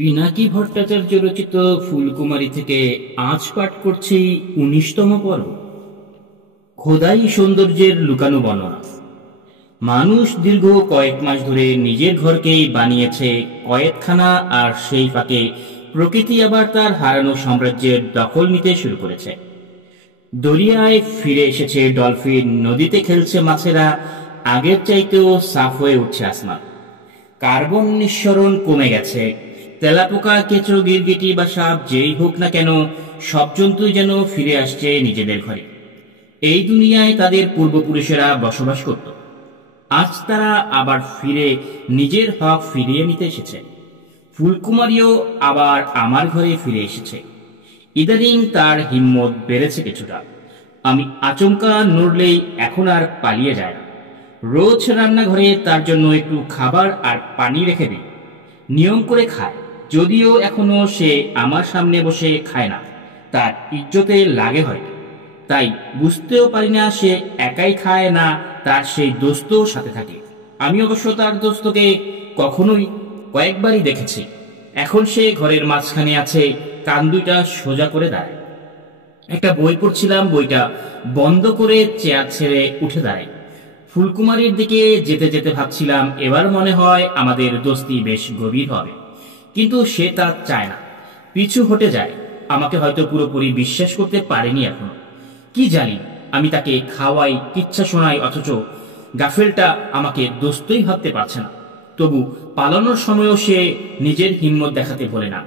পিনাকি ভট্টাচার্য রচিত ফুলকুমারী থেকে আজ পাঠ করছি ১৯তম পর্ব। খোদাই সৌন্দর্যের লুকানো বর্ণনা। মানুষ দীর্ঘ কয়েক মাস ধরে নিজের ঘরকেই বানিয়েছে কয়েদখানা, আর সেই ফাঁকে প্রকৃতি আবার তার হারানো সাম্রাজ্যের দখল নিতে শুরু করেছে। দরিয়ায় ফিরে এসেছে ডলফিন, নদীতে খেলছে মাছেরা, আগের চাইতেও সাফ হয়ে উঠছে আসমান। কার্বন নিঃসরণ কমে গেছে। তেলাপোকা, কেঁচো, গিরগিটি বা সাপ যেই হোক না কেন, সব জন্তুই যেন ফিরে আসছে নিজেদের ঘরে। এই দুনিয়ায় তাদের পূর্বপুরুষেরা বসবাস করত, আজ তারা আবার ফিরে নিজের হক ফিরিয়ে নিতে এসেছে। ফুলকুমারীও আবার আমার ঘরে ফিরে এসেছে। ইদানিং তার হিম্মত বেড়েছে কিছুটা। আমি আচমকা নড়লেই এখন আর পালিয়ে যায় না। রোজ রান্নাঘরে তার জন্য একটু খাবার আর পানি রেখে দিই। নিয়ম করে খায়, যদিও এখনো সে আমার সামনে বসে খায় না। তার ইজ্জতে লাগে হয়তো, তাই বুঝতেও পারি না সে একাই খায় না তার সেই দোস্তও সাথে থাকে। আমি অবশ্য তার দোস্তকে কয়েকবারই দেখেছি। এখন সে ঘরের মাঝখানে আছে, কান দুইটা সোজা করে দাঁড়ায়। একটা বই পড়ছিলাম, বইটা বন্ধ করে চেয়ার ছেড়ে উঠে দাঁড়ায়। ফুলকুমারীর দিকে যেতে যেতে ভাবছিলাম, এবার মনে হয় আমাদের দোস্তি বেশ গভীর হবে। কিন্তু সে তা চায় না, পিছু হটে যায়। আমাকে হয়তো পুরোপুরি বিশ্বাস করতে পারেনি এখনো। কি জানি, আমি তাকে খাওয়াই, কিচ্ছা শোনাই, অথচ গাফেলটা আমাকে দোস্তই ভাবতে পারছে না। তবু পালানোর সময়ও সে নিজের হিম্মত দেখাতে ভোলে না।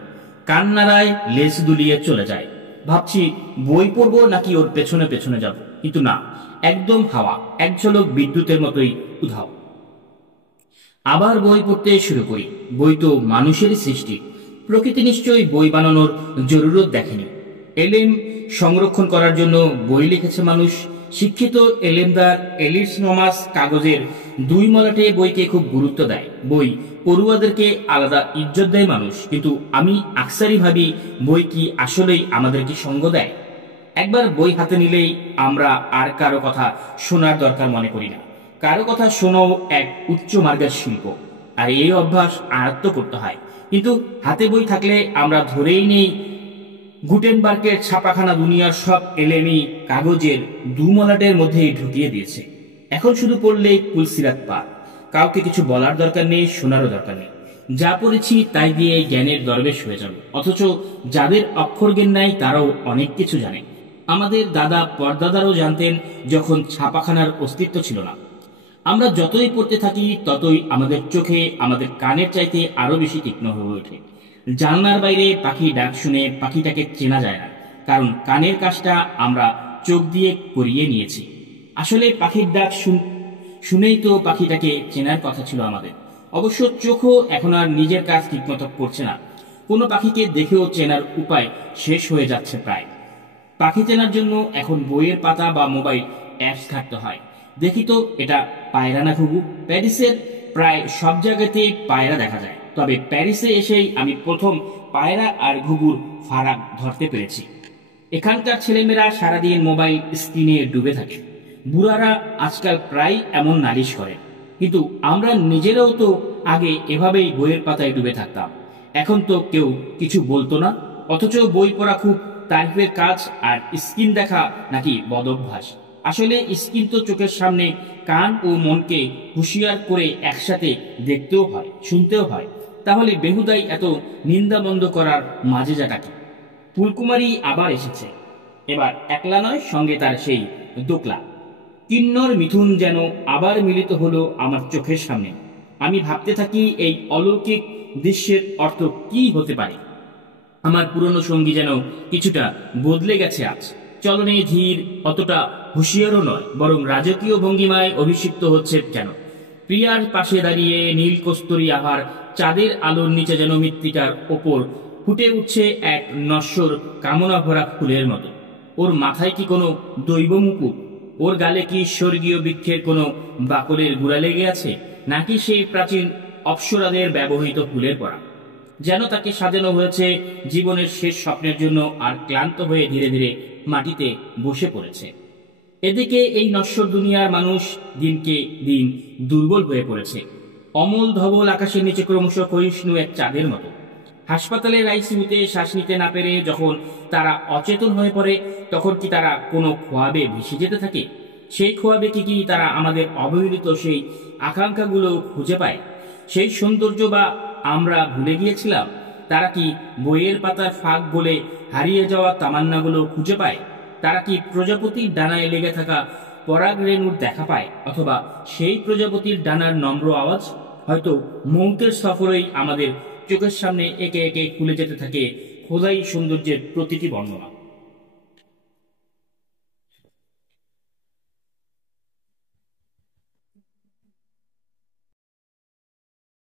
কান নাড়ায়, লেজ দুলিয়ে চলে যায়। ভাবছি বই পড়বো নাকি ওর পেছনে পেছনে যাব, কিন্তু না, একদম হাওয়া, এক ঝলক বিদ্যুতের মতোই উধাও। আবার বই পড়তে শুরু করি। বই তো মানুষেরই সৃষ্টি। প্রকৃতি নিশ্চয়ই বই বানানোর জরুরত দেখেনি। এলেম সংরক্ষণ করার জন্য বই লিখেছে মানুষ। শিক্ষিত এলেমদার এলিটস নমাস কাগজের দুই মলাটে বইকে খুব গুরুত্ব দেয়। বই পড়ুয়াদেরকে আলাদা ইজ্জত দেয় মানুষ। কিন্তু আমি আকসারি ভাবি, বই কি আসলেই আমাদেরকে সঙ্গ দেয়? একবার বই হাতে নিলেই আমরা আর কারো কথা শোনার দরকার মনে করি না। কারো কথা শোনাও এক উচ্চ মার্গের শিল্প, আর এই অভ্যাস আয়ত্ত করতে হয়। কিন্তু হাতে বই থাকলে আমরা ধরেই নেই গুটেনবার্গের ছাপাখানা দুনিয়ার সব এলেমি কাগজের দুমলাটের মধ্যেই ঢুকিয়ে দিয়েছে। এখন শুধু পড়লেই কুলসিরাত পার। কাউকে কিছু বলার দরকার নেই, শোনারও দরকার নেই। যা পড়েছি তাই দিয়ে জ্ঞানের দরবেশ হয়ে যাব। অথচ যাদের অক্ষর জ্ঞান নাই তারাও অনেক কিছু জানে। আমাদের দাদা পরদাদারও জানতেন যখন ছাপাখানার অস্তিত্ব ছিল না। আমরা যতই পড়তে থাকি ততই আমাদের চোখে আমাদের কানের চাইতে আরো বেশি তীক্ষ্ণ হয়ে ওঠে। জানলার বাইরে পাখি ডাক শুনে পাখিটাকে চেনা যায় না, কারণ কানের কাজটা আমরা চোখ দিয়ে করিয়ে নিয়েছি। আসলে পাখির ডাক শুনেই তো পাখিটাকে চেনার কথা ছিল আমাদের। অবশ্য চোখও এখন আর নিজের কাজ ঠিকমতো করছে না। কোনো পাখিকে দেখেও চেনার উপায় শেষ হয়ে যাচ্ছে প্রায়। পাখি চেনার জন্য এখন বইয়ের পাতা বা মোবাইল অ্যাপস ঘাঁটতে হয়। দেখি তো এটা পায়রা না ঘুঘু। প্যারিসের প্রায় সব জায়গাতেই পায়রা দেখা যায়, তবে প্যারিসে এসেই আমি প্রথম পায়রা আর ঘুঘুর ফারাক ধরতে পেরেছি। এখানকার ছেলেমেয়েরা সারাদিন মোবাইল স্ক্রিনে ডুবে থাকে। বুড়ারা আজকাল প্রায় এমন নালিশ করে। কিন্তু আমরা নিজেরাও তো আগে এভাবেই বইয়ের পাতায় ডুবে থাকতাম। এখন তো কেউ কিছু বলতো না, অথচ বই পড়া খুব তারিফের কাজ, আর স্ক্রিন দেখা নাকি বদভ্যাস। আসলে স্ক্রিন তো চোখের সামনে, কান ও মনকে হুঁশিয়ার করে একসাথে দেখতেও হয়, শুনতেও হয়। তাহলে বেহুদাই এত নিন্দা বন্ধ করার মাঝে যাটা কি? ফুলকুমারী আবার এসেছে। এবার একলা নয়, সঙ্গে তার সেই দোকলা। কিন্নর মিথুন যেন আবার মিলিত হলো আমার চোখের সামনে। আমি ভাবতে থাকি এই অলৌকিক দৃশ্যের অর্থ কি হতে পারে। আমার পুরনো সঙ্গী যেন কিছুটা বদলে গেছে আজ। চলনে ধীর, অতটা হুঁশিয়ারও নয়, বরং রাজকীয় ভঙ্গিমায় অভিষিক্ত হচ্ছে যেন। প্রিয়ার পাশে দাঁড়িয়ে নীল কস্তুরী আহার চাঁদের আলোর নিচে যেন মৃত্তিকার ওপর ফুটে উঠছে এক নশ্বর কামনা ভরা ফুলের মতো। ওর মাথায় কি কোনো দৈব মুকুট? ওর গালে কি স্বর্গীয় বৃক্ষের কোনো বাকলের গুড়া লেগে আছে, নাকি সেই প্রাচীন অপ্সরাদের ব্যবহৃত ফুলের পরা? যেন তাকে সাজানো হয়েছে জীবনের শেষ স্বপ্নের জন্য, আর ক্লান্ত হয়ে ধীরে ধীরে মাটিতে বসে পড়েছে। এদিকে এই নশ্বর দুনিয়ার মানুষ দিনকে দিন দুর্বল হয়ে পড়েছে। অমল ধবল আকাশের নিচে ক্রমশ ক্ষয়িষ্ণু এক চাঁদের মতো। হাসপাতালের আইসিইউতে শ্বাস নিতে না পেরে যখন তারা অচেতন হয়ে পড়ে, তখন কি তারা কোনো খোয়াবে ভেসে যেতে থাকে? সেই খোয়াবে কি তারা আমাদের অবহেলিত সেই আকাঙ্ক্ষাগুলো খুঁজে পায়? সেই সৌন্দর্য বা আমরা ভুলে গিয়েছিলাম? তারা কি বইয়ের পাতার ফাঁক বলে হারিয়ে যাওয়া তামান্নাগুলো খুঁজে পায়? তারা কি প্রজাপতির ডানায় লেগে থাকা পরাগ রেণুর দেখা পায়, অথবা সেই প্রজাপতির ডানার নম্র আওয়াজ? হয়তো মৌতের সফরেই আমাদের চোখের সামনে একে একে খুলে যেতে থাকে খোদাই সৌন্দর্যের প্রতিটি বর্ণনা।